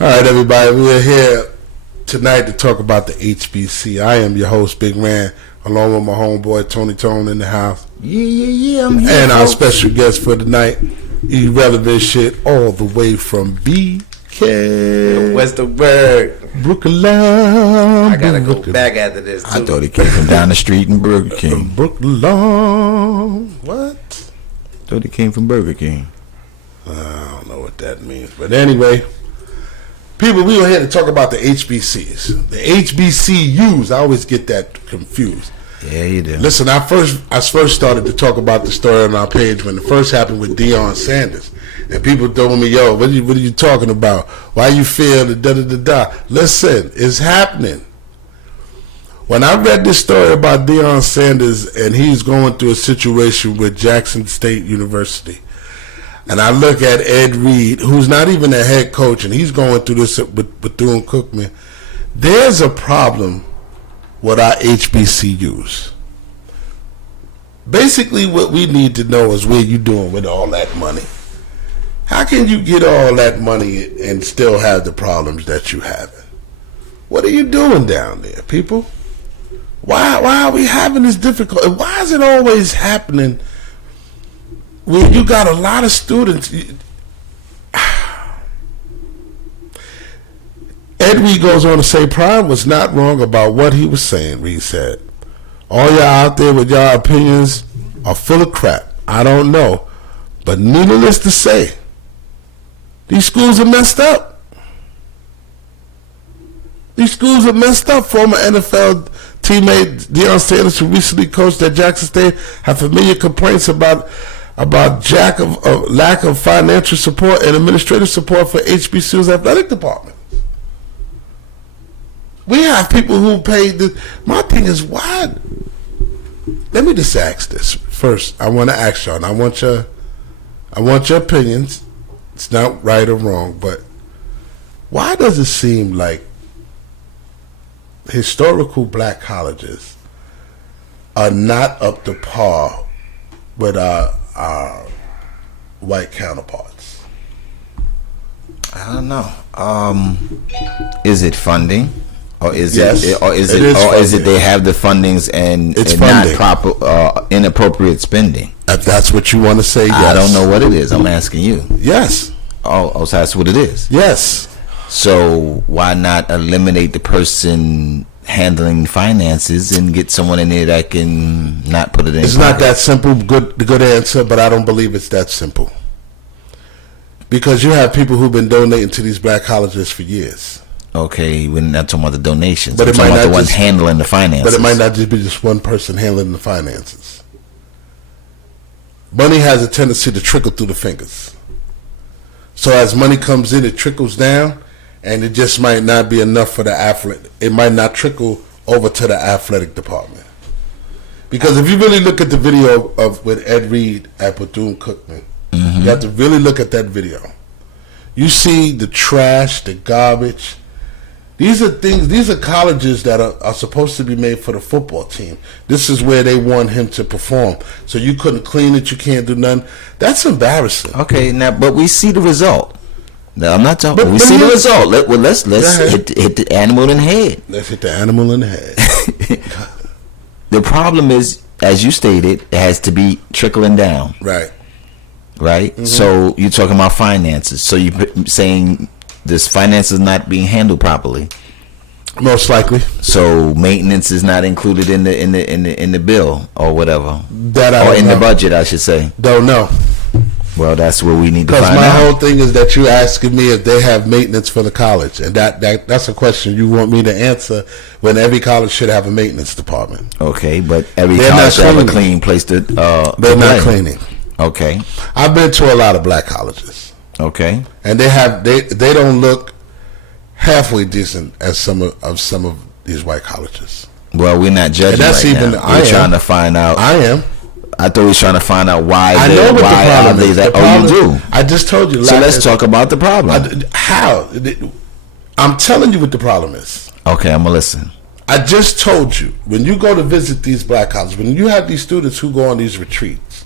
All right, everybody, we're here tonight to talk about the HBC. I am your host, Big Man, along with my homeboy Tony Tone in the house. Yeah, I'm here. And our special guest for tonight, irrelevant shit, all the way from BK. What's the word? Brooklyn. I gotta go back after this too. I thought he came from down the street in Burger King. Brooklyn. What? Thought he came from Burger King. I don't know what that means, but anyway. People, we are here to talk about the HBCs. The HBCUs, I always get that confused. Yeah, you do. Listen, I first started to talk about the story on our page when it first happened with Deion Sanders. And people told me, yo, what are you talking about? Why you feel the da-da-da-da? Listen, it's happening. When I read this story about Deion Sanders and he's going through a situation with Jackson State University, and I look at Ed Reed, who's not even a head coach, and he's going through this with Bethune-Cookman. There's a problem with our HBCUs. Basically, what we need to know is where you doing with all that money. How can you get all that money and still have the problems that you have? What are you doing down there, people? Why are we having this difficulty? Why is it always happening? When you got a lot of students, Ed Reed goes on to say Prime was not wrong about what he was saying. Reed said, all y'all out there with y'all opinions are full of crap. I don't know, but needless to say, these schools are messed up. These schools are messed up. Former NFL teammate Deion Sanders, who recently coached at Jackson State, had familiar complaints about lack of financial support and administrative support for HBCU's athletic department. We have people who pay the. My thing is, why? Let me just ask this first. I want to ask y'all, and I want your opinions. It's not right or wrong, but why does it seem like historical black colleges are not up to par with our white counterparts? I don't know. Is it funding, or is Yes, it they have the fundings and not proper inappropriate spending? If that's what you want to say, yes. I don't know what it is. I'm asking you. Yes. Oh, so that's what it is. Yes. So why not eliminate the person handling finances and get someone in there that can not put it in? It's not that simple. Good answer, but I don't believe it's that simple. Because you have people who've been donating to these black colleges for years. Okay, we're not talking about the donations. But we're it talking might about not the one just handling the finances. But it might not just be just one person handling the finances. Money has a tendency to trickle through the fingers. So as money comes in, it trickles down, and it just might not be enough for the athletic. It might not trickle over to the athletic department. Because if you really look at the video of with Ed Reed at Bethune-Cookman, you have to really look at that video. You see the trash, the garbage. These are colleges that are supposed to be made for the football team. This is where they want him to perform. So you couldn't clean it, you can't do nothing. That's embarrassing. Okay, now, but we see the result. No, I'm not talking. We see the result. Let's hit the animal in the head. Let's hit the animal in the head. The problem is, as you stated, it has to be trickling down. Right. Mm-hmm. So you're talking about finances. So you're saying this finance is not being handled properly. Most likely. So maintenance is not included in the bill or whatever. That I don't know. The budget, I should say. Don't know. Well, that's where we need to find out. Because my whole thing is that you're asking me if they have maintenance for the college, and that's a question you want me to answer. When every college should have a maintenance department. Okay, but every college should have a clean place to. They're not cleaning. Okay. I've been to a lot of black colleges. Okay. And they don't look halfway decent as some of these white colleges. Well, we're not judging now. We're trying to find out. I am. I thought we were trying to find out why. I know what the problem is. You do. I just told you. So let's talk about the problem. How? I'm telling you what the problem is. Okay, I'm going to listen. I just told you, when you go to visit these black colleges, when you have these students who go on these retreats,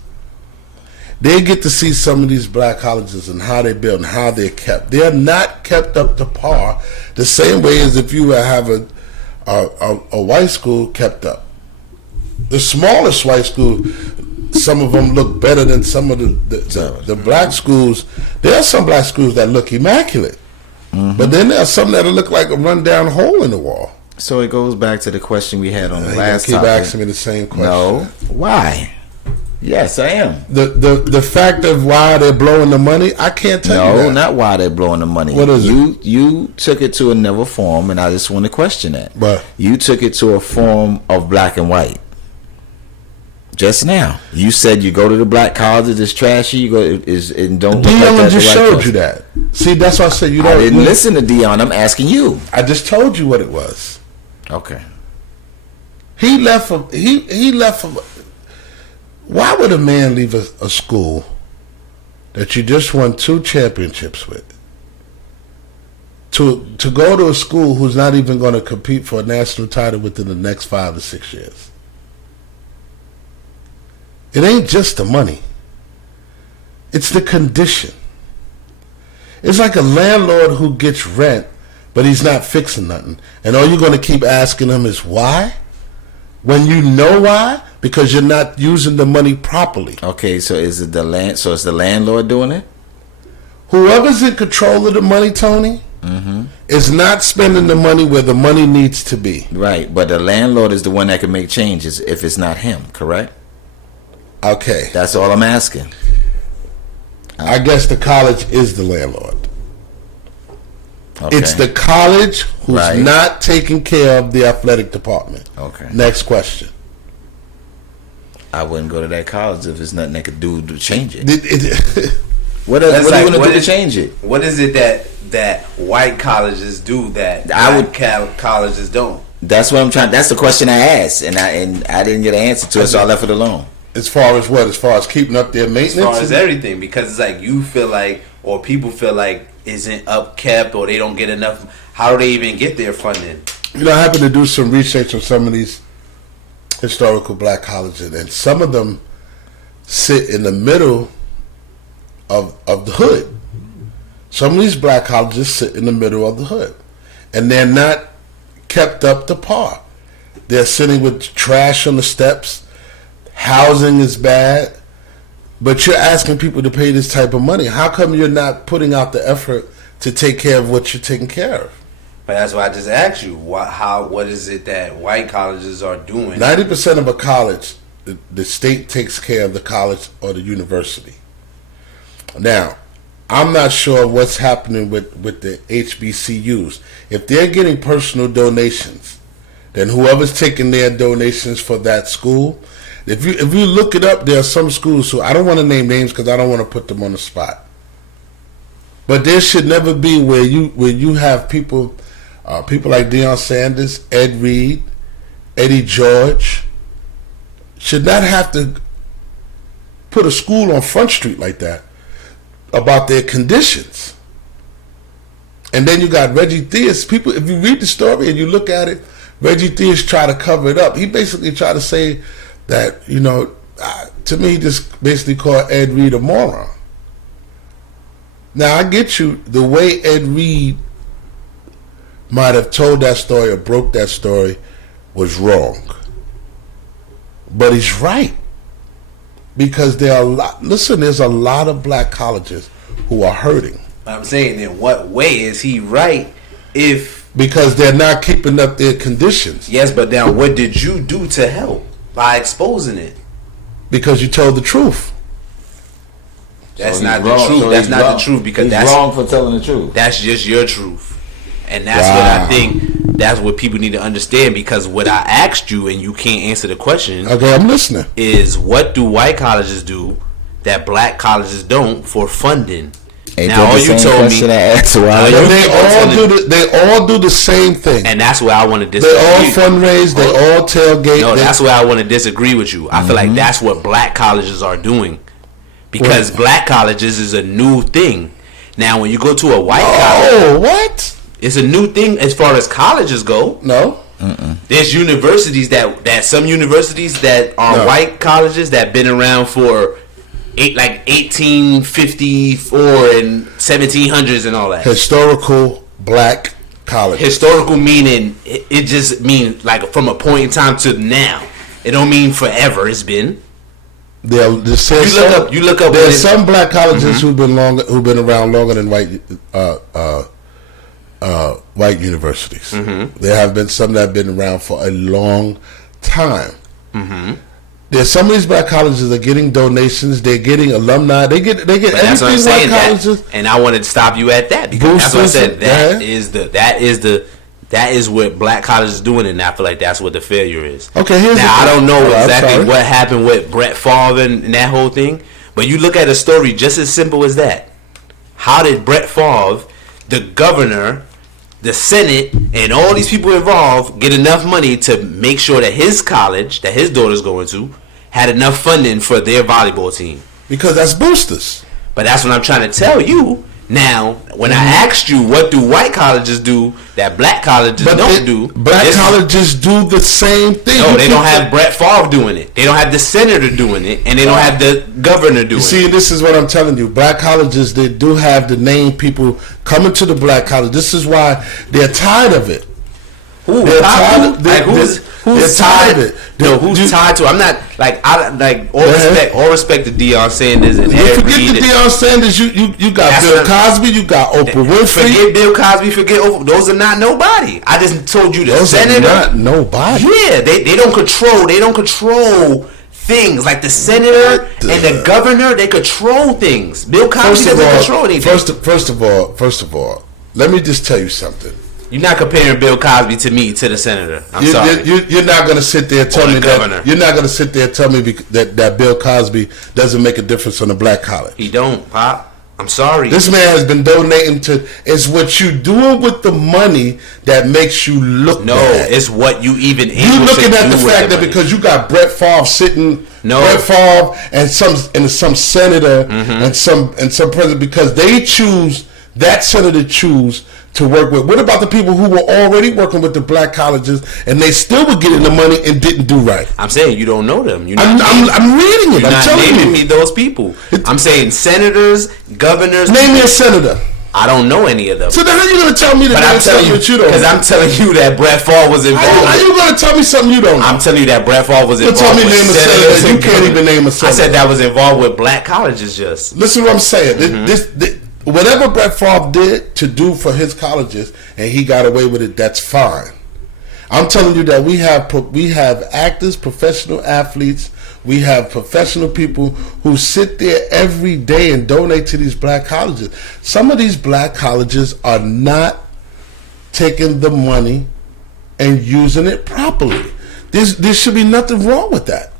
they get to see some of these black colleges and how they build and how they're kept. They're not kept up to par the same way as if you have a white school kept up. The smallest white school, some of them look better than some of the black schools. There are some black schools that look immaculate, but then there are some that look like a rundown hole in the wall. So it goes back to the question we had on the last keep topic. asking me the same question. No, why? Yes, I am. The fact of why they're blowing the money, I can't tell you that. No, not why they're blowing the money. What is it? You took it to another form, and I just want to question that. But you took it to a form of black and white. Just now, you said you go to the black colleges, it's trashy. You go and don't. Dion just showed you that. See, that's why I said you don't. I didn't listen to Dion. I'm asking you. I just told you what it was. Okay. He left from. He left from. Why would a man leave a school that you just won 2 championships with to go to a school who's not even going to compete for a national title within the next 5 to 6 years? It ain't just the money. It's the condition. It's like a landlord who gets rent, but he's not fixing nothing. And all you're going to keep asking him is why? When you know why? Because you're not using the money properly. Okay, so is it so it's the landlord doing it? Whoever's in control of the money, Tony, is not spending the money where the money needs to be. Right, but the landlord is the one that can make changes if it's not him, correct? Okay. That's all I'm asking. I guess the college is the landlord. Okay. It's the college who's not taking care of the athletic department. Okay. Next question. I wouldn't go to that college if there's nothing they could do to change it. What are you going to do to change it? What is it that white colleges do that colleges don't? That's what I'm trying. That's the question I asked, and I didn't get an answer to it, so I left it alone. As far as what? As far as keeping up their maintenance? As far as everything, because it's like you feel like, or people feel like, isn't upkept, or they don't get enough. How do they even get their funding? You know, I happened to do some research on some of these historical black colleges, and some of them sit in the middle of the hood. Some of these black colleges sit in the middle of the hood, and they're not kept up to par. They're sitting with trash on the steps. Housing is bad, but you're asking people to pay this type of money. How come you're not putting out the effort to take care of what you're taking care of? But that's why I just asked you. What is it that white colleges are doing? 90% of a college, the state takes care of the college or the university. Now, I'm not sure what's happening with the HBCUs. If they're getting personal donations, then whoever's taking their donations for that school, if you look it up, there are some schools who, I don't want to name names because I don't want to put them on the spot. But there should never be where you have people like Deion Sanders, Ed Reed, Eddie George, should not have to put a school on Front Street like that about their conditions. And then you got Reggie Theus. People, if you read the story and you look at it, Reggie Theus tried to cover it up. He basically tried to say that, to me, he just basically called Ed Reed a moron. Now, I get you, the way Ed Reed might have told that story or broke that story was wrong. But he's right. Because there's a lot of black colleges who are hurting. I'm saying, in what way is he right because they're not keeping up their conditions. Yes, but now what did you do to help by exposing it? Because you told the truth. That's not the truth. That's not the truth, because that's wrong for telling the truth. That's just your truth. And that's what I think, that's what people need to understand, because what I asked you and you can't answer the question. Okay, I'm listening. Is what do white colleges do that black colleges don't for funding? Now all you told me, they all do the same thing, and that's where I want to disagree. They all fundraise, they all tailgate. No, that's where I want to disagree with you. I feel like that's what black colleges are doing, because black colleges is a new thing. Now, when you go to a white college, what? It's a new thing as far as colleges go. No, there's universities that some universities that are white colleges that been around for like 1854 and 1700s and all that. Historical black colleges. Historical meaning it just means like from a point in time to now. It don't mean forever. It's been. You look up. There's some black colleges who've been around longer than white universities. There have been some that have been around for a long time. There's some of these black colleges that are getting donations. They're getting alumni. They get everything white colleges. And I wanted to stop you at that because that's what I said. That is what black colleges is doing, and I feel like that's what the failure is. Okay, I don't know exactly what happened with Brett Favre and that whole thing, but you look at a story just as simple as that. How did Brett Favre, the governor, the Senate, and all these people involved get enough money to make sure that his college, that his daughter's going to, had enough funding for their volleyball team? Because that's boosters. But that's what I'm trying to tell you. Now, when I asked you what do white colleges do that black colleges don't do, black colleges do the same thing. No, they don't have Brett Favre doing it. They don't have the senator doing it, and they don't have the governor doing it. See, this is what I'm telling you. Black colleges, they do have the name people coming to the black college. This is why they're tired of it. Who's tired of it? No, who's tied to it? I'm not all respect to Deion Sanders and forget the Deion Sanders. You got Bill Cosby, you got Oprah Winfrey. Forget Bill Cosby, forget Oprah. Those are not nobody. I just told you those senator. Are not nobody. Yeah, they don't control things like the senator and the governor. They control things. Bill Cosby doesn't control anything. First of all, let me just tell you something. You're not comparing Bill Cosby to me, to the senator. I'm sorry. You're not going to sit there and tell me that. You're not going to sit there and tell me that Bill Cosby doesn't make a difference on a black college. He don't, Pop. I'm sorry. This man has been donating to. It's what you doing with the money that makes you look bad. No, it's what you even able to do. You looking at the fact that because you got Brett Favre sitting, Brett Favre and some senator and some president, because they choose. That senator choose to work with. What about the people who were already working with the black colleges and they still were getting the money and didn't do right? I'm saying you don't know them. I'm reading it. I'm telling you. You're not naming me those people. I'm saying senators, governors. Name me a senator. I don't know any of them. So then how are you going to tell me that I'm telling you what you don't know? Because I'm telling you that Brett Favre was involved. How are you going to tell me something you don't know? I'm telling you that Brett Favre was involved. Tell me name a senator. You can't even name a senator. I said that was involved with black colleges just. Listen to what I'm saying. Whatever Brett Favre did to do for his colleges and he got away with it, that's fine. I'm telling you that we have actors, professional athletes, we have professional people who sit there every day and donate to these black colleges. Some of these black colleges are not taking the money and using it properly. There should be nothing wrong with that.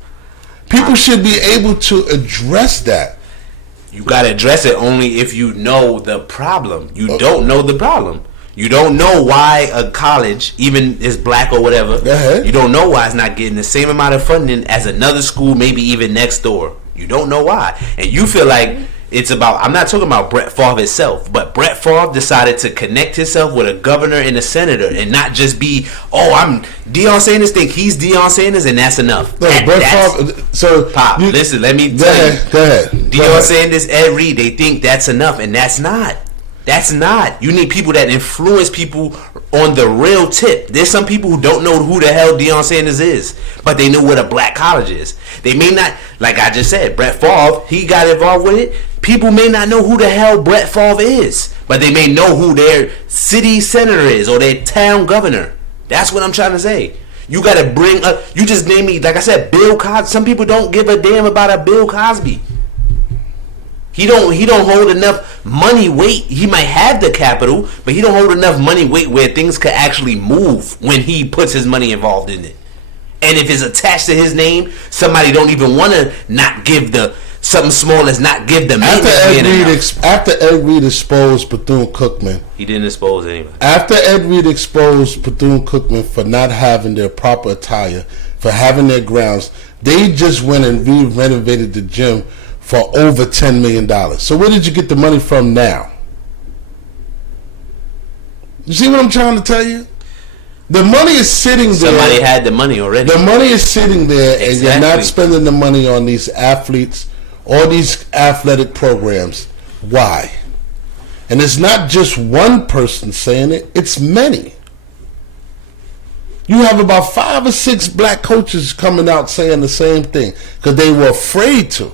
People should be able to address that. You got to address it only if you know the problem. You don't know the problem. You don't know why a college, even is black or whatever, you don't know why it's not getting the same amount of funding as another school, maybe even next door. You don't know why. And you feel like it's about, I'm not talking about Brett Favre itself, but Brett Favre decided to connect himself with a governor and a senator and not just be, I'm Deion Sanders, think he's Deion Sanders and that's enough. No, Brett Favre, so Pop, listen, let me tell you. Go ahead. Deion Sanders, Ed Reed, they think that's enough and that's not. That's not. You need people that influence people on the real tip. There's some people who don't know who the hell Deion Sanders is, but they know what a black college is. They may not, like I just said, Brett Favre, he got involved with it. People may not know who the hell Brett Favre is, but they may know who their city senator is or their town governor. That's what I'm trying to say. You got to bring up, you just named me, like I said, Bill Cosby. Some people don't give a damn about a Bill Cosby. He don't hold enough money weight. He might have the capital, but he don't hold enough money weight where things could actually move when he puts his money involved in it. And if it's attached to his name, somebody don't even want to not give the something small as not give the man. After Ed Reed exposed Bethune-Cookman, he didn't expose anybody. After Ed Reed exposed Bethune-Cookman for not having their proper attire, for having their grounds, they just went and renovated the gym for over $10 million. So where did you get the money from now? You see what I'm trying to tell you? The money is sitting there. Somebody had the money already. The money is sitting there, exactly. And you're not spending the money on these athletes all these athletic programs. Why? And it's not just one person saying it, it's many. You have about 5 or 6 black coaches coming out saying the same thing because they were afraid to.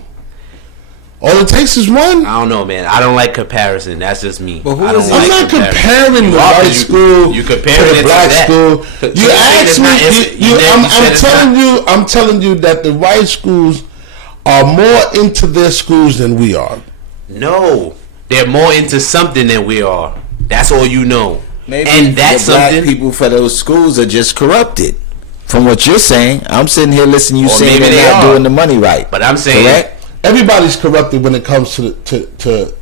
All it takes is one. I don't know, man. I don't like comparison. That's just me. But I don't is like I'm not comparing the You white you- school you to comparing the it black to that. school. So You you're saying asked it's me. not- it's- you I'm said telling it's you. I'm telling you that the white schools are more into their schools than we are. No, they're more into something than we are. That's all you know. Maybe and that's the black something. people for those schools are just corrupted. From what you're saying, I'm sitting here listening. You Or saying maybe they're they not are. doing the money right. But I'm saying, correct? Everybody's corrupted when it comes to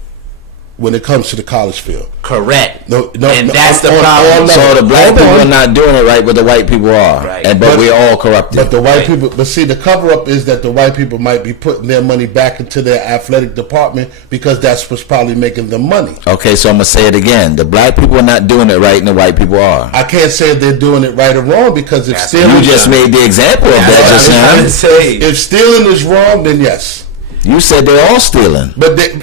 when it comes to the college field. correct. No, and that's the on problem. all levels. So the black Hold people on. are not doing it right, but the white people are. Right. But But- we're all corrupted. But the white Right. people, but see, the cover up is that the white people might be putting their money back into their athletic department because that's what's probably making them money. Okay, so I'm gonna say it again. The black people are not doing it right, and the white people are. I can't say if they're doing it right or wrong because if That's stealing, You just made the example of That's that what just I'm trying now. to say. if stealing is wrong, then yes. You said they're all stealing. But they,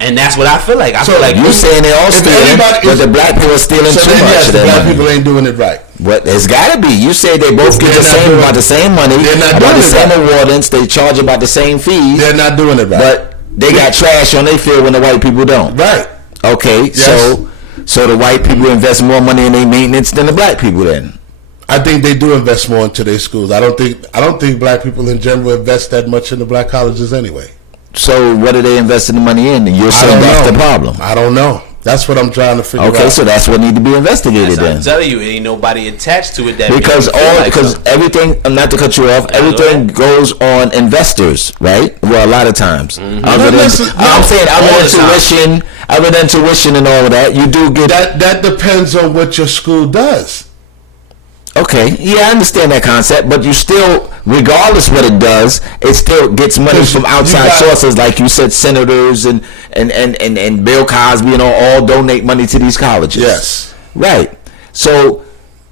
And that's what I feel like. I So feel like You saying they're all If stealing, everybody but is- the black people are stealing so too then much yes, of the their black money. people ain't doing it right. What it's got to be. You say they both get They're the not same doing about it. the same money, They're not about doing the it same right. awardance. They charge about the same fees, They're not doing it right. but they got trash on their field when the white people don't. right. Okay, Yes. so the white people invest more money in their maintenance than the black people. Then I think they do invest more into their schools. I don't think black people in general invest that much in the black colleges anyway. so what are they investing the money in? And you're I saying don't that's know. the problem. I don't know. That's what I'm trying to figure Okay, out. so that's what need to be investigated I'm then. telling you, ain't nobody attached to it that Because makes me feel like something. everything, not to cut you off, Yeah, everything go goes on investors, right? Well, a lot of times. Not Other than, necessarily- I'm saying all other the than time. tuition, and all of that, you do get that depends on what your school does. Okay, yeah, I understand that concept, but you still, regardless what it does, it still gets money Because from you outside got- sources, like you said, senators and Bill Cosby and all donate money to these colleges. Yes. Right. So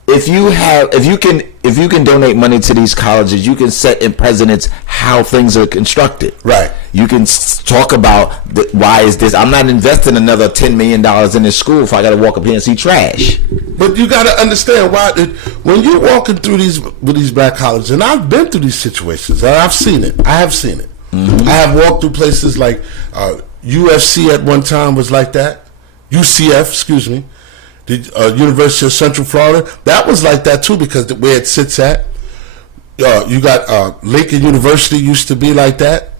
if you can donate money to these colleges, you can set in precedents how things are constructed. Right. You can talk about why is this? I'm not investing another $10 million in this school if I got to walk up here and see trash. But you got to understand why when you're walking through these black colleges, and I've been through these situations, and I've seen it. I have seen it. Mm-hmm. I have walked through places like UFC at one time was like that. UCF, excuse me, the University of Central Florida. That was like that too because the way it sits at. You got Lincoln University used to be like that.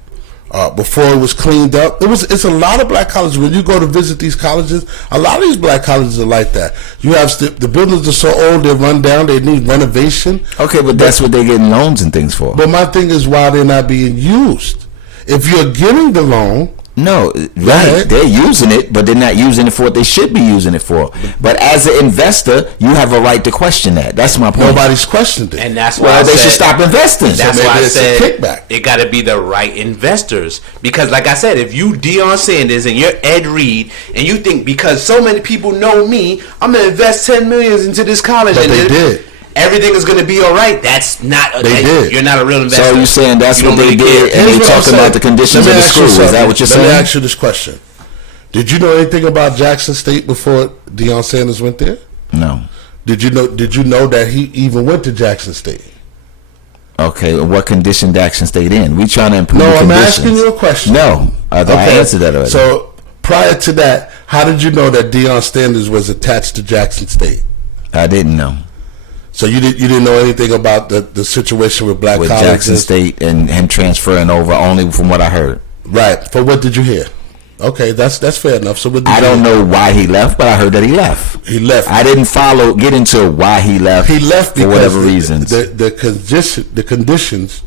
Before it was cleaned up, it's a lot of black colleges. When you go to visit these colleges, a lot of these black colleges are like that. You have the buildings are so old, they're run down, they need renovation. Okay, but that's what they're getting loans and things for. But my thing is why they're not being used. If you're getting the loan, No, right. ahead. They're using it, but they're not using it for what they should be using it for. But as an investor, you have a right to question that. That's my point. nobody's questioned it. And that's why Well, I they said, should stop investing. That's maybe why I it's a said kickback. it got to be the right investors. Because, like I said, if you Deion Sanders and you're Ed Reed, and you think because so many people know me, I'm gonna invest $10 million into this college, But and they did. everything is gonna be all right. That's not. They did. You're not a real investor. So you're saying that's You what don't they really did, care. and Here's they what I'm talking about saying. the conditions Let of me the ask you school. Is that something. what you're Let me saying? ask you this question. Did you know anything about Jackson State before Deion Sanders went there? No. Did you know that he even went to Jackson State? Okay, what condition Jackson State in? We trying to improve No, the I'm conditions. asking you a question. No, I thought I answered that already. So prior to that, how did you know that Deion Sanders was attached to Jackson State? I didn't know. So you didn't know anything about the situation with black With colleges? Jackson State and him transferring over, only from what I heard. Right. For what did you hear? Okay, that's fair enough. So what did I you don't hear? know why he left, but I heard that he left. He left. I didn't get into why he left. He left for because whatever reasons. the conditions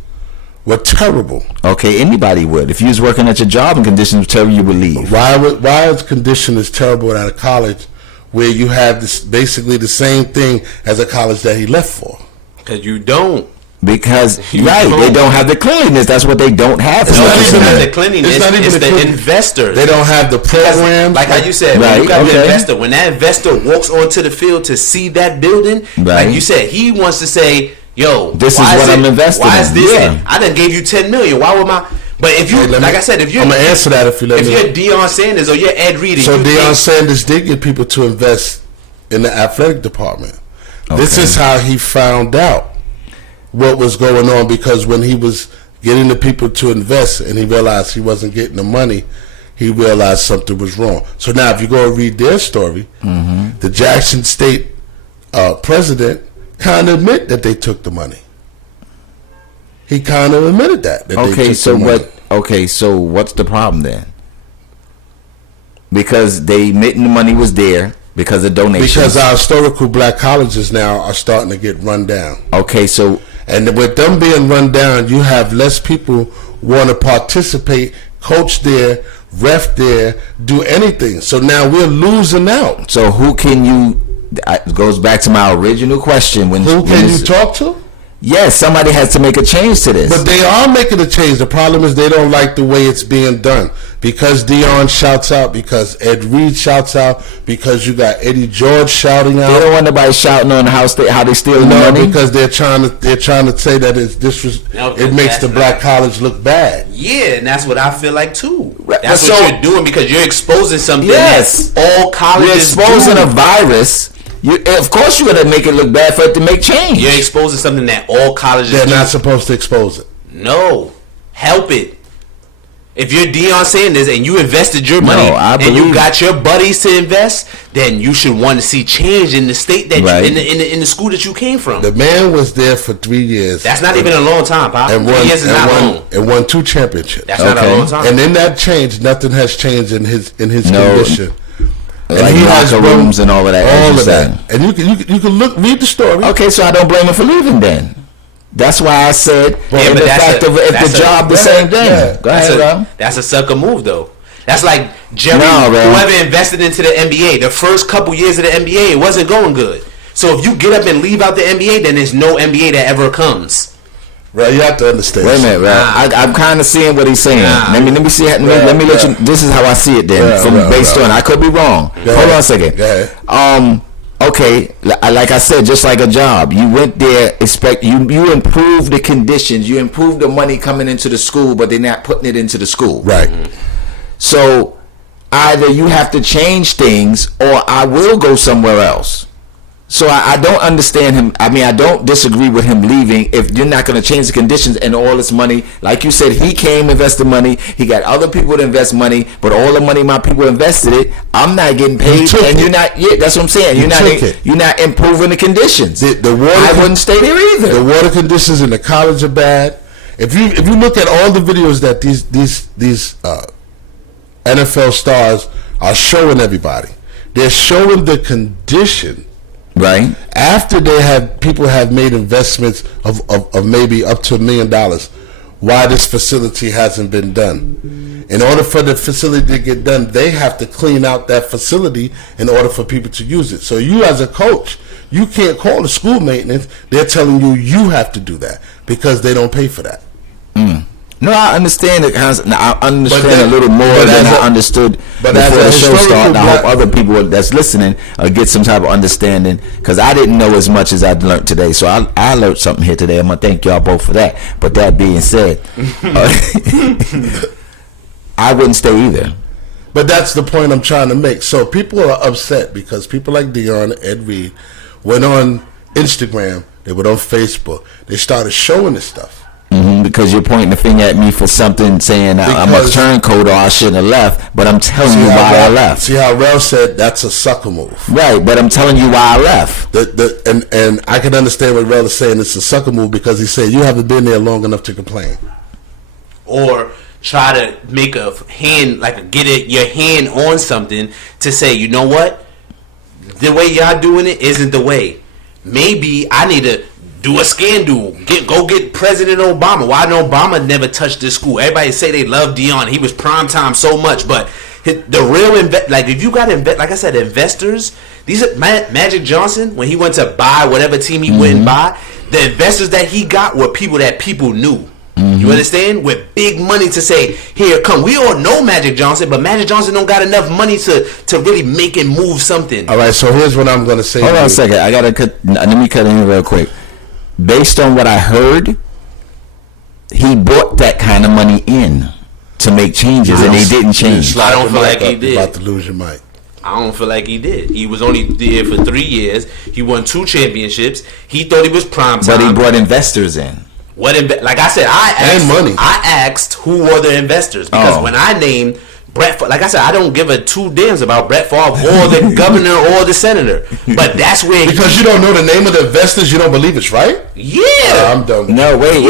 were terrible. Okay, anybody would. If you was working at your job and conditions were terrible, you would leave. Why is conditions terrible at a college where you have this basically the same thing as a college that he left for? Because you don't. Because You right, don't. they don't have the cleanliness. That's what they don't have. It's No, not it's even not that. the cleanliness. It's not even It's the the clean- investors. They don't have the Because, programs. like how you said, when Right, you got okay. the investor, when that investor walks onto the field to see that building, Right. like you said, he wants to say, "Yo, This is why what I'm investing Why is in." this? Yeah. I done gave you $10 million. Why would But if you, like I said, if you're, I'm gonna answer that if you let me. If you're Deion Sanders or you're Ed Reed, so Deion Sanders did get people to invest in the athletic department. Okay. This is how he found out what was going on, because when he was getting the people to invest and he realized he wasn't getting the money, he realized something was wrong. So now if you go and read their story, the Jackson State president kind of admit that they took the money. He kind of admitted that they took the money. Okay, so what's the problem then? Because they admitting the money was there because of donations. Because our historical black colleges now are starting to get run down. Okay, so... And with them being run down, you have less people want to participate, coach there, ref there, do anything. So now we're losing out. So who can you... It goes back to my original question. Who can you talk to? Yes, somebody has to make a change to this. But they are making a change. The problem is they don't like the way it's being done. Because Deion shouts out, because Ed Reed shouts out, because you got Eddie George shouting out. They don't want nobody shouting on how they stealing the money. Because they're trying to say that it makes the black college look bad. Yeah, and that's what I feel like too. That's what you're doing, because you're exposing something. Yes, that all colleges you're exposing a virus. Of course, you're gonna make it look bad for it to make change. You're exposing something that all colleges. They're not supposed to expose it. No, help it. If you're Deion Sanders and you invested your money and you got your buddies to invest, then you should want to see change in the state that in the school that you came from. The man was there for 3 years. That's not even a long time, Pop. And 3 years is not long. And won 2 championships. That's not a long time. And in that change, nothing has changed in his condition. And like locker rooms and all of that. All of that. And you can read the story. Okay, so I don't blame him for leaving then. That's why I said, if the job the same thing. Yeah. Go ahead, bro. That's a sucker move, though. That's like Jerry, whoever invested into the NBA. The first couple years of the NBA, it wasn't going good. So if you get up and leave out the NBA, then there's no NBA that ever comes. Right, you have to understand. Wait a minute, right? I'm kind of seeing what he's saying. Let me see. Let me let you. This is how I see it. Then, based on, I could be wrong. Hold on a second. Go ahead. Okay, like I said, just like a job, you went there, you improve the conditions, you improve the money coming into the school, but they're not putting it into the school. Right. So either you have to change things, or I will go somewhere else. So I don't understand him. I mean, I don't disagree with him leaving if you're not going to change the conditions and all this money. Like you said, he came, invested money. He got other people to invest money, but all the money my people invested it, I'm not getting paid, and you're not. Yeah, that's what I'm saying. You're not improving the conditions. I wouldn't stay there either. The water conditions in the college are bad. If you look at all the videos that these NFL stars are showing everybody, they're showing the condition. Right. After people have made investments of maybe up to $1 million, why this facility hasn't been done. In order for the facility to get done, they have to clean out that facility in order for people to use it. So you as a coach, you can't call the school maintenance. They're telling you have to do that because they don't pay for that. No, I understand it. I understand a little more than I understood before the show started. I hope other people that's listening get some type of understanding, because I didn't know as much as I learned today. So I learned something here today. I'm going to thank y'all both for that. But that being said, I wouldn't stay either. But that's the point I'm trying to make. So people are upset because people like Deion, Ed Reed, went on Instagram, they went on Facebook, they started showing this stuff. Because you're pointing the finger at me for something, saying I'm a turncoat or I shouldn't have left, but I'm telling you why I left. See how Rel said that's a sucker move. Right, but I'm telling you why I left. And I can understand what Rel is saying. It's a sucker move because he said you haven't been there long enough to complain. Or try to make a hand, your hand on something to say, you know what? The way y'all doing it isn't the way. Maybe I need to do a scandal. Go get President Obama. Why did Obama never touch this school? Everybody say they love Deion. He was prime time so much, but the real if you got like I said, investors. These are Magic Johnson when he went to buy whatever team he went and buy. The investors that he got were people that people knew. You understand? With big money to say, here, come. We all know Magic Johnson, but Magic Johnson don't got enough money to really make it move something. All right, so here's what I'm going to say. Hold on a second. Let me cut in real quick. Based on what I heard, he brought that kind of money in to make changes, and they didn't change. I don't feel like he did. About to lose your mic. I don't feel like he did. He was only there for 3 years. He won 2 championships. He thought he was prime time. But he brought investors in. Like I said, I asked who were the investors, because when I named Brett, like I said, I don't give a 2 damns about Brett Favre or the governor or the senator. But that's where because you don't know the name of the investors, you don't believe it's right. Yeah, I'm done. No, wait.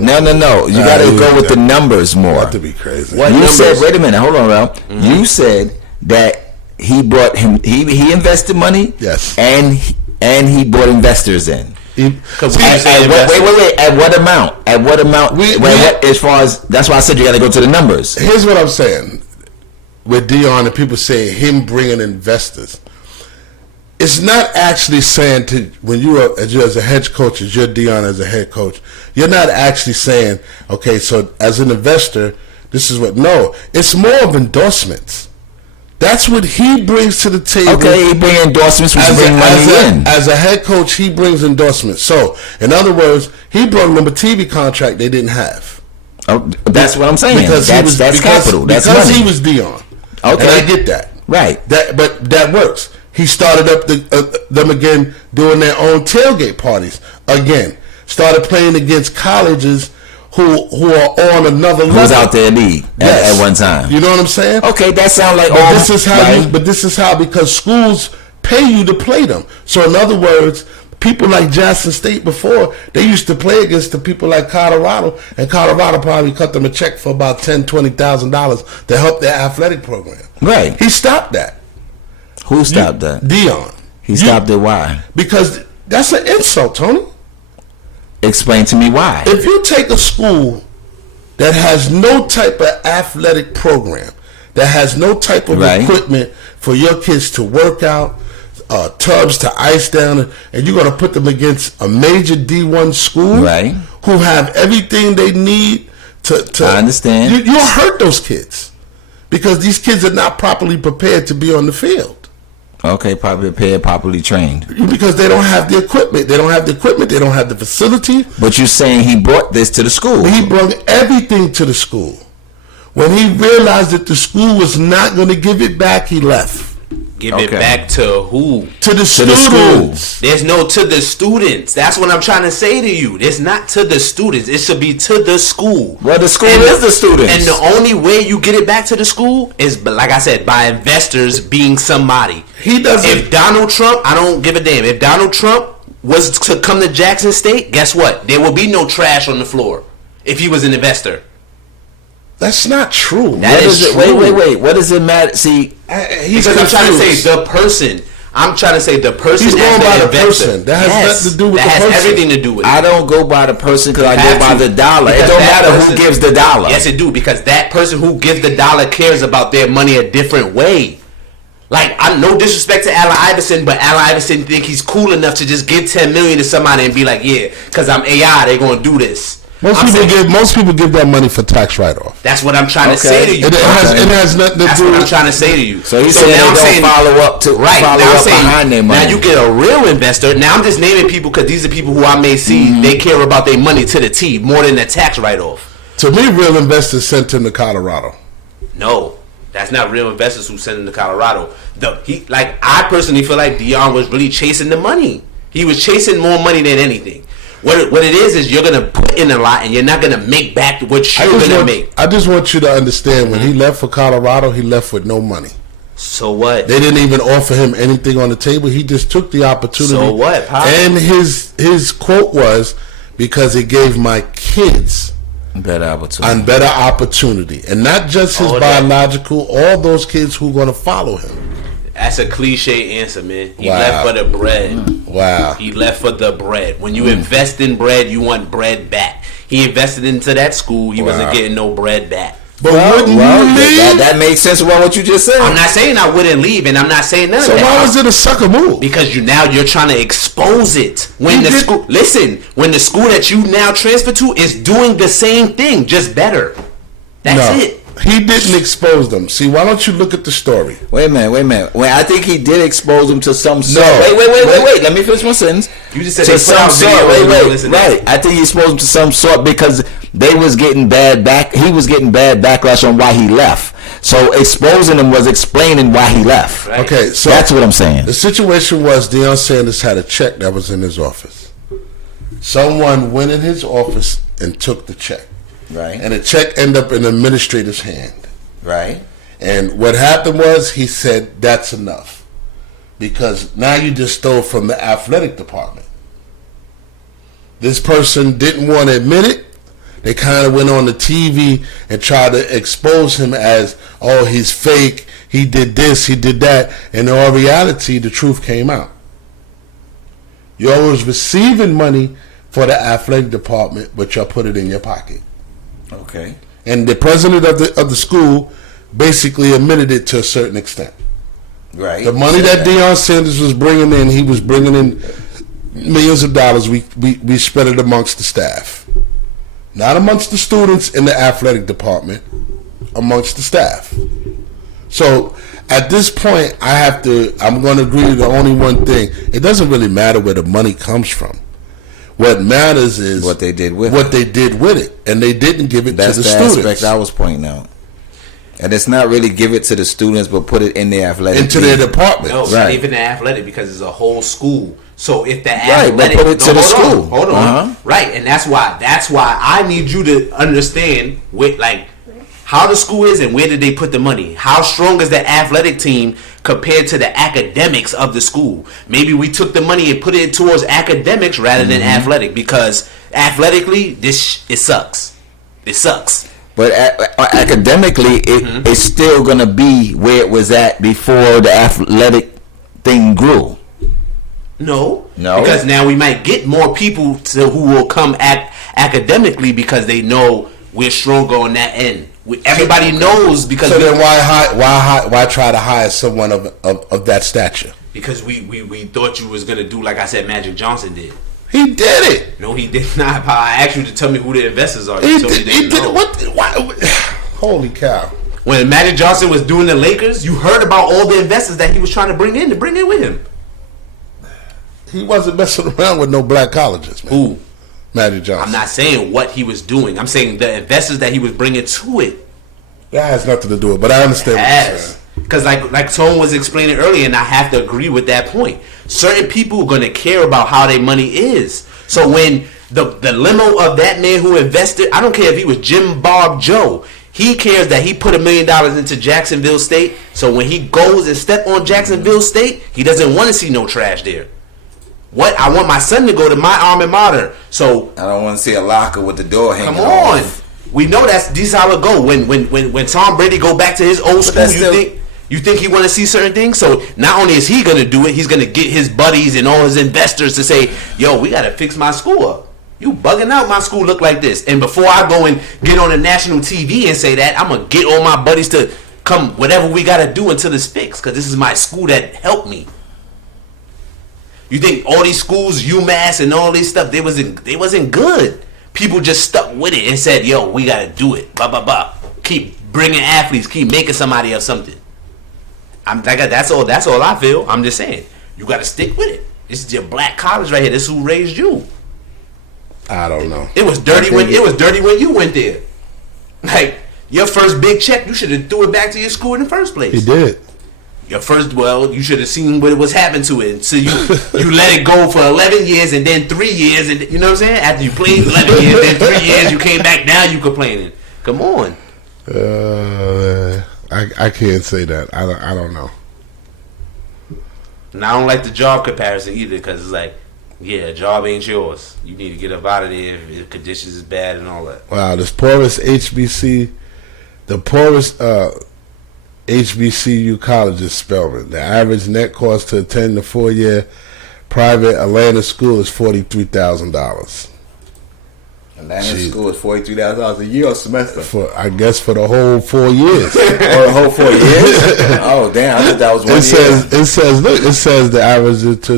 No. You got to go with the numbers more. Not to be crazy. What you said? Wait a minute. Hold on, Ralph. Mm-hmm. You said that he brought him. He invested money. Yes. And he brought investors in. wait. At what amount? At what amount? As far as that's why I said you got to go to the numbers. Here's what I'm saying with Dion, and people say him bringing investors. It's not actually saying to when you are as a head coach, as you're Dion as a head coach, you're not actually saying, okay, so as an investor, this is what. No, it's more of endorsements. That's what he brings to the table. Okay, he brings endorsements, which bring money in. As a head coach, he brings endorsements. So, in other words, he brought them a TV contract they didn't have. Oh, that's what I'm saying. Because that's capital. That's because money. He was Dion. Okay, and I get that. Right. But that works. He started up them again, doing their own tailgate parties again. Started playing against colleges who are on another level. Who's out there in league at one time. You know what I'm saying? Okay, that sounds like this is how because schools pay you to play them. So in other words, people like Jackson State before, they used to play against the people like Colorado, and Colorado probably cut them a check for about $10,000-$20,000 to help their athletic program. Right. He stopped that. Who stopped that? Dion. He stopped it. Why? Because that's an insult, Tony. Explain to me why. If you take a school that has no type of athletic program, that has no type of equipment for your kids to work out, tubs to ice down, and you're going to put them against a major D1 school who have everything they need to I understand. You'll hurt those kids because these kids are not properly prepared to be on the field. Okay, probably prepared, properly trained. Because they don't have the equipment. They don't have the facility. But you're saying he brought this to the school. He brought everything to the school. When he realized that the school was not going to give it back, he left. Give it back to who? To the students. There's no to the students. That's what I'm trying to say to you. It's not to the students. It should be to the school. Well, the school is the students. And the only way you get it back to the school is, like I said, by investors being somebody. He doesn't. If Donald Trump, I don't give a damn. If Donald Trump was to come to Jackson State, guess what? There will be no trash on the floor if he was an investor. That's not true. That is true. Wait. What does it matter? See, because I'm trying to say the person. I'm trying to say the person. He's going by the person. That has nothing to do with the person. That has everything to do with it. I don't go by the person because I go by the dollar. It don't matter who gives the dollar. Yes, it do, because that person who gives the dollar cares about their money a different way. Like, I'm no disrespect to Allen Iverson, but Allen Iverson think he's cool enough to just give $10 million to somebody and be like, yeah, because I'm AI, they're going to do this. Most people give that money for tax write-off. That's what I'm trying to say to you. It has nothing to do. That's what I'm trying to say to you. So he's saying now they don't follow up behind their money. Now you get a real investor. Now I'm just naming people because these are people who I may see they care about their money to the T more than the tax write-off. To me, real investors sent him to Colorado. No, that's not real investors who sent him to Colorado. I personally feel like Dion was really chasing the money. He was chasing more money than anything. What it is you're going to put in a lot and you're not going to make back what you're going to make. I just want you to understand, when he left for Colorado, he left with no money. So what? They didn't even offer him anything on the table. He just took the opportunity. So what, Pop? And his quote was, because it gave my kids better opportunity. And not just his biological, all those kids who are going to follow him. That's a cliche answer, man. He left for the bread. Wow. He left for the bread. When you invest in bread, you want bread back. He invested into that school. He wasn't getting no bread back. But wouldn't you leave? That makes sense with what you just said. I'm not saying I wouldn't leave, and I'm not saying none of that. So why was it a sucker move? Because you're trying to expose it. When the school that you now transfer to is doing the same thing, just better. That's it. He didn't expose them. See, why don't you look at the story? Wait a minute. I think he did expose them to some sort. No. Wait. Let me finish my sentence. You just said to they put some out sort. videos. Right. I think he exposed them to some sort because they was getting bad back. He was getting bad backlash on why he left. So exposing him was explaining why he left. Right. Okay, so that's what I'm saying. The situation was Deion Sanders had a check that was in his office. Someone went in his office and took the check. Right. And the check ended up in the administrator's hand. Right. And what happened was he said, that's enough. Because now you just stole from the athletic department. This person didn't want to admit it. They kind of went on the TV and tried to expose him as, oh, he's fake, he did this, he did that. And in all reality, the truth came out. Y'all was receiving money for the athletic department, but y'all put it in your pocket. Okay. And the president of the school basically admitted it to a certain extent. Right. The money that Deion Sanders was bringing in, he was bringing in millions of dollars. We spread it amongst the staff. Not amongst the students in the athletic department, amongst the staff. So at this point, I'm going to agree to the only one thing. It doesn't really matter where the money comes from. What matters is what they did with it. And they didn't give it to the students. That's the aspect I was pointing out. And it's not really give it to the students, but put it in the athletic into their department. No, right. Not even the athletic, because it's a whole school. So if the athletic, but put it to the school. Hold on. Right, and that's why I need you to understand how the school is and where did they put the money. How strong is the athletic team compared to the academics of the school? Maybe we took the money and put it towards academics rather than athletic, because athletically it sucks. It sucks. But academically, it's still going to be where it was at before the athletic thing grew. No. Because now we might get more people who will come academically because they know we're stronger on that end. Everybody knows because. So then why try to hire someone of that stature? Because we thought you was gonna do like I said, Magic Johnson did. He did it. No, he did not. I asked you to tell me who the investors are. He did. What? Holy cow! When Magic Johnson was doing the Lakers, you heard about all the investors that he was trying to bring in with him. He wasn't messing around with no black colleges, man. Who? Magic Johnson. I'm not saying what he was doing. I'm saying the investors that he was bringing to it. That has nothing to do with it, but I understand what you're saying. Because like Tone was explaining earlier, and I have to agree with that point. Certain people are going to care about how their money is. So when the limo of that man who invested, I don't care if he was Jim Bob Joe, he cares that he put $1 million into Jacksonville State. So when he goes and step on Jacksonville State, he doesn't want to see no trash there. What? I want my son to go to my alma mater. So I don't want to see a locker with the door hanging. Come on. We know this is how it go. When Tom Brady go back to his old school, you think he want to see certain things? So not only is he going to do it, he's going to get his buddies and all his investors to say, yo, we got to fix my school up. You bugging out, my school look like this. And before I go and get on the national TV and say that, I'm going to get all my buddies to come, whatever we got to do until it's fixed, because this is my school that helped me. You think all these schools, UMass and all this stuff, they wasn't good. People just stuck with it and said, yo, we got to do it. Blah, blah, blah. Keep bringing athletes. Keep making somebody of something. That's all I feel. I'm just saying. You got to stick with it. This is your black college right here. This is who raised you. I don't know. It was dirty when you went there. Like, your first big check, you should have threw it back to your school in the first place. He did. You should have seen what was happening to it. So you let it go for 11 years and then 3 years, and you know what I'm saying? After you played 11 years, then 3 years, you came back. Now you complaining. Come on. I can't say that. I don't know. And I don't like the job comparison either, because it's like, yeah, job ain't yours. You need to get up out of there if the conditions is bad and all that. Wow, the poorest HBCU college is Spelman. The average net cost to attend the 4-year private Atlanta school is $43,000. Atlanta school is $43,000 a year or semester? I guess for the whole 4 years. The whole 4 years? Oh damn! I thought that was 1 year. It says the average to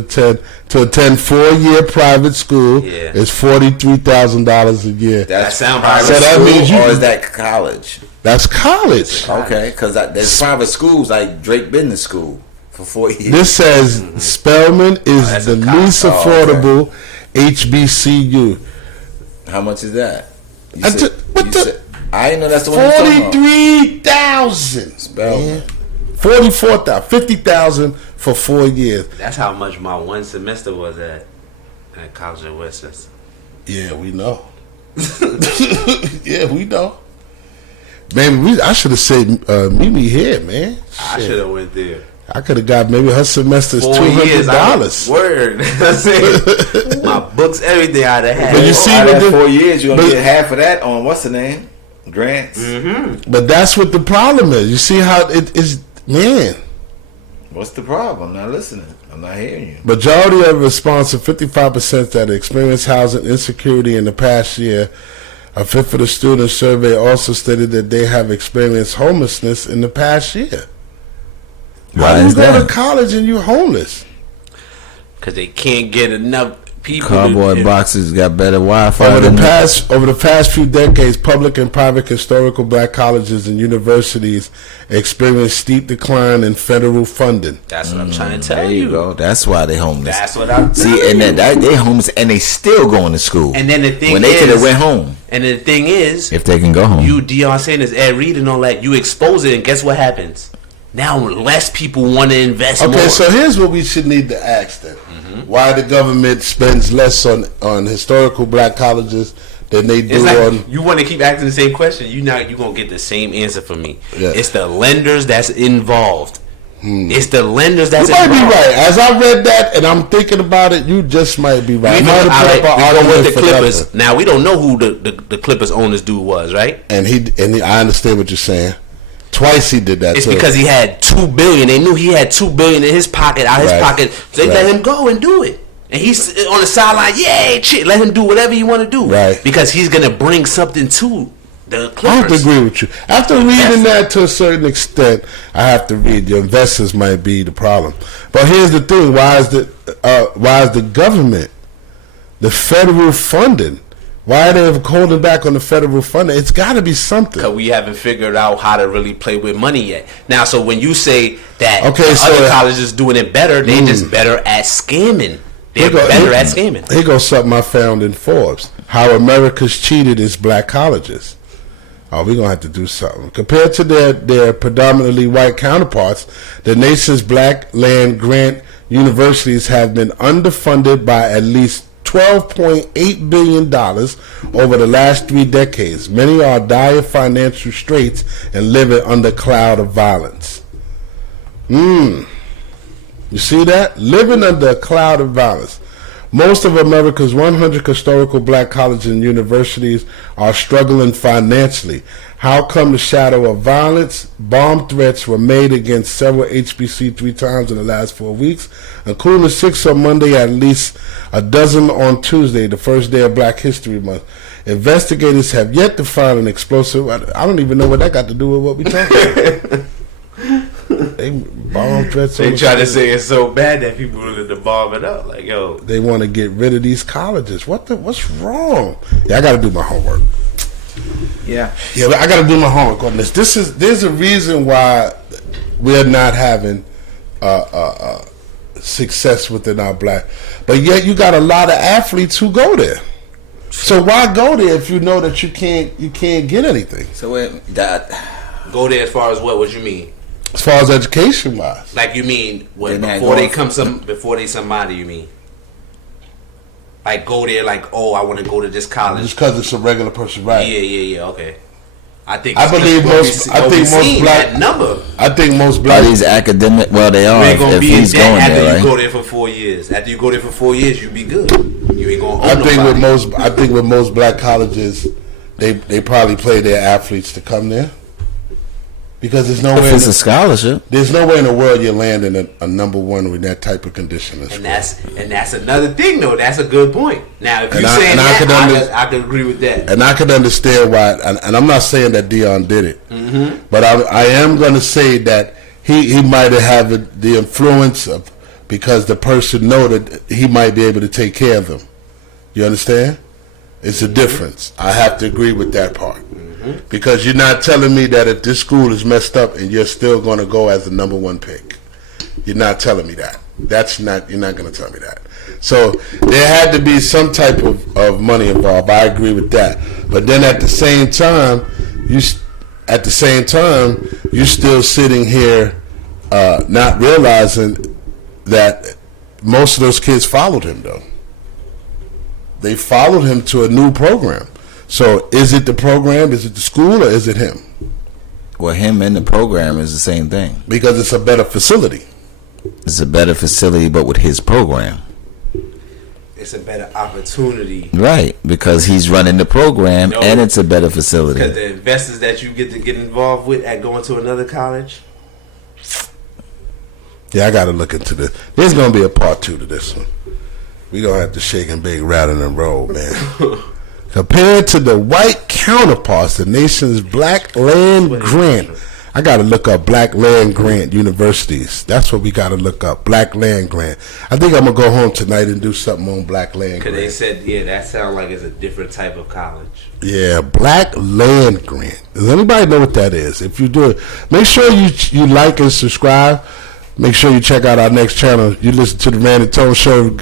attend 4-year private school is $43,000 a year. That's sound private so school, that means or is that college? That's college. Okay, because there's private schools like Drake Business School for 4 years. This says Spelman is that's the a college. least affordable HBCU. How much is that? I didn't know that's the one you're talking about. 43,000. Spelman. 44,000, 50,000 for 4 years. That's how much my one semester was at College of Westchester. Yeah, we know. Yeah, we know. Man, I should have said Mimi here, man. I should have went there. I could have got maybe her semester's 4 years. $200. Word. I said, my books, everything I'd have had. But you see, Out what of the, 4 years, you're gonna get half of that on what's the name? Grants. but that's what the problem is. You see how it is, man. What's the problem? I'm not listening. I'm not hearing you. Majority of responses, 55% that experienced housing insecurity in the past year. A fifth of the student survey also stated that they have experienced homelessness in the past year. Why How do you is go that? to college and you're homeless? Because they can't get enough people. Cardboard boxes got better Wi-Fi. Over than the past few decades, public and private historical black colleges and universities experienced steep decline in federal funding. That's what I'm trying to tell There you go. That's why they homeless. That's what I'm See, and then they homeless, and they still going to school. And then the thing when they could have went home, And the thing is, if they can go home. you, Deion Sanders, Ed Reed, and all that, you expose it, and guess what happens? Now less people want to invest more. Okay, so here's what we should need to ask then. Why the government spends less on historical black colleges than they do It's like on... you want to keep asking the same question. You're gonna get the same answer from me. Yeah. It's the lenders that's involved. It's the lenders that's You might involved. be right. As I read that and I'm thinking about it, you just might be right. We I might have put up an go with argument the for Clippers. nothing. Now we don't know who the Clippers owners dude was, right? And I understand what you're saying. Twice he did that. It's too. because he had $2 billion. They knew he had $2 billion in his pocket, Right. So they let him go and do it. And he's on the sideline, yay, shit. Let him do whatever you want to do, Right. Because he's gonna bring something to the Clippers. I have to agree with you. After reading that to a certain extent, I have to read. Your investors might be the problem. But here's the thing: why is the government, the federal funding? Why are they holding back on the federal funding? It's got to be something. Because we haven't figured out how to really play with money yet. Now, so when you say that so other colleges doing it better, they just better at scamming. They're better at scamming. Here goes something I found in Forbes: how America's cheated its black colleges. Oh, we're gonna have to do something. Compared to their predominantly white counterparts, the nation's black land grant universities have been underfunded by at least $12.8 billion over the last 3 decades. Many are dire financial straits and living under a cloud of violence. You see that? Living under a cloud of violence. Most of America's 100 historical black colleges and universities are struggling financially. How come the shadow of violence? Bomb threats were made against several HBC 3 times in the last 4 weeks, including 6 on Monday, at least a dozen on Tuesday, the first day of Black History Month. Investigators have yet to find an explosive. I don't even know what that got to do with what we talking about. They bomb threats. They try to say it's so bad that people are going to bomb it up. Like, yo. They want to get rid of these colleges. What's wrong? Yeah, I got to do my homework. Yeah, I got to do my homework on this. There's a reason why we're not having success within our black, but yet you got a lot of athletes who go there. So why go there if you know that you can't get anything? so Go there as far as what? What you mean? As far as education wise, Like you mean when They're not before they somebody? You mean like go there? Like I want to go to this college. just because it's a regular person, right? Yeah. Okay. I believe most black that number. I think most are black these academic? Well, they You are. ain't gonna If be in he's debt going after there, you right? go there for 4 years. After you go there for 4 years, you be good. You ain't gonna. I think nobody. with most black colleges, they probably play their athletes to come there because there's no If way. it's a scholarship, There's no way in the world you're landing a number one with that type of condition. And that's another thing though. That's a good point. Now if you're And I- saying and I could that, I could agree with that. And I can understand why, and I'm not saying that Dion did it, but I am going to say that he might have had the influence of, because the person know that he might be able to take care of them. You understand? It's a difference. I have to agree with that part. Because you're not telling me that if this school is messed up and you're still going to go as the number one pick. You're not telling me that. You're not going to tell me that. So there had to be some type of money involved. I agree with that. But then at the same time, you're still sitting here not realizing that most of those kids followed him, though. They followed him to a new program. So is it the program, is it the school, or is it him? Well, him and the program is the same thing. Because it's a better facility. It's a better facility, but with his program. It's a better opportunity. Right, because he's running the program, and it's a better facility. Because the investors that you get to get involved with at going to another college. Yeah, I got to look into this. There's going to be a part 2 to this one. We're going to have to shake and bake, rattle and roll, man. Compared to the white counterparts, the nation's black land grant. I got to look up black land grant universities. That's what we got to look up, black land grant. I think I'm going to go home tonight and do something on black land grant. Because they said, that sounds like it's a different type of college. Yeah, black land grant. Does anybody know what that is? If you do it, make sure you like and subscribe. Make sure you check out our next channel. You listen to the Randy Tone Show.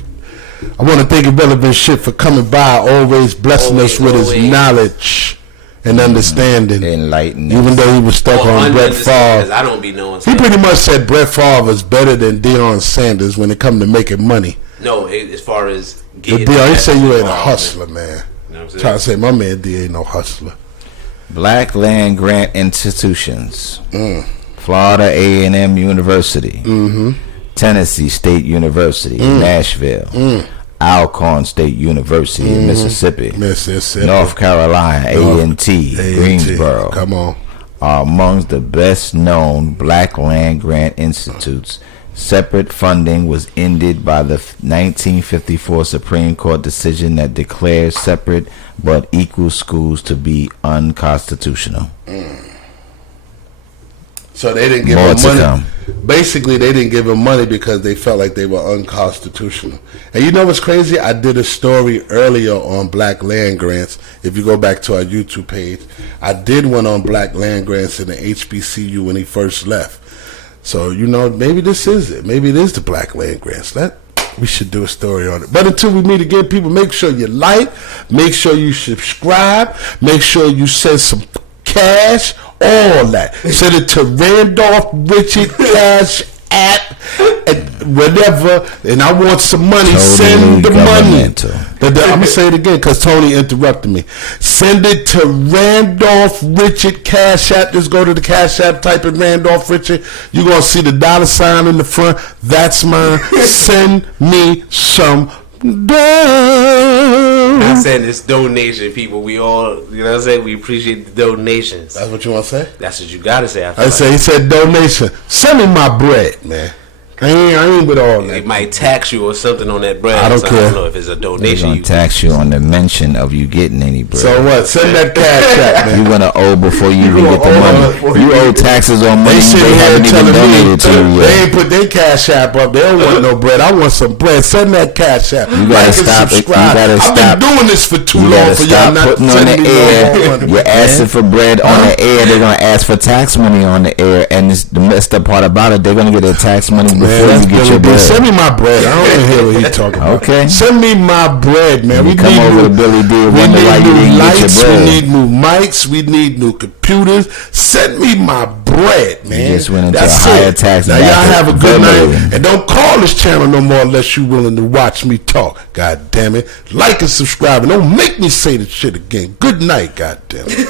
I want to thank Irrelevant Shit for coming by, always blessing us with his knowledge and understanding. Enlightening. Even though he was stuck on Brett Favre. I don't be knowing. He pretty much said Brett Favre is better than Deion Sanders when it comes to making money. No, as far as getting. Deion, he said you ain't a hustler, man. You know what I'm saying? Trying to say my man D ain't no hustler. Black land grant institutions. Florida A&M University. Tennessee State University in Nashville. Alcorn State University in Mississippi. North Carolina A&T Greensboro. Come on. Are amongst the best known black land grant institutes. Separate funding was ended by the 1954 Supreme Court decision that declared separate but equal schools to be unconstitutional. So they didn't give him money. Basically, they didn't give him money because they felt like they were unconstitutional. And you know what's crazy? I did a story earlier on black land grants. If you go back to our YouTube page, I did one on black land grants in the HBCU when he first left. So, maybe this is it. Maybe it is the black land grants. We should do a story on it. But until we meet again, people, make sure you like, make sure you subscribe, make sure you send some cash, all that. Send it to Randolph Richard Cash at whatever, and I want some money. Totally send the money. I'm gonna say it again because Tony interrupted me. Send it to Randolph Richard Cash App. Just go to the Cash App, type in Randolph Richard. You're gonna see the $sign in the front. That's mine. Send me some I said this donation, people. We all, you know what I'm saying? We appreciate the donations. That's what you want to say? That's what you got to say. He said donation. Send me my bread, man. I ain't with all that. They might tax you or something on that bread. I don't care. I don't know if it's a donation. They're going to tax you on the mention of you getting any bread. So what? Send that cash out, man. You're going to owe before you even get the money. You owe taxes on money they haven't even donated to you. They ain't put their cash app up. They don't want no bread. I want some bread. Send that cash app. You got to stop it. I've been doing this for too long for y'all not putting on the air. You're asking for bread on the air. They're going to ask for tax money on the air. And the messed up part about it, they're going to get their tax money before you get your bread. Send me my bread. I don't want to hear what he's talking about. Okay. Send me my bread, man. We come over to Billy D. We need new lights. We need new mics. We need new computers. Send me my bread, man. You just went into a higher tax. Now y'all have a good night, and don't call this channel no more unless you're willing to watch me talk. God damn it! Like and subscribe, and don't make me say this shit again. Good night, God damn it.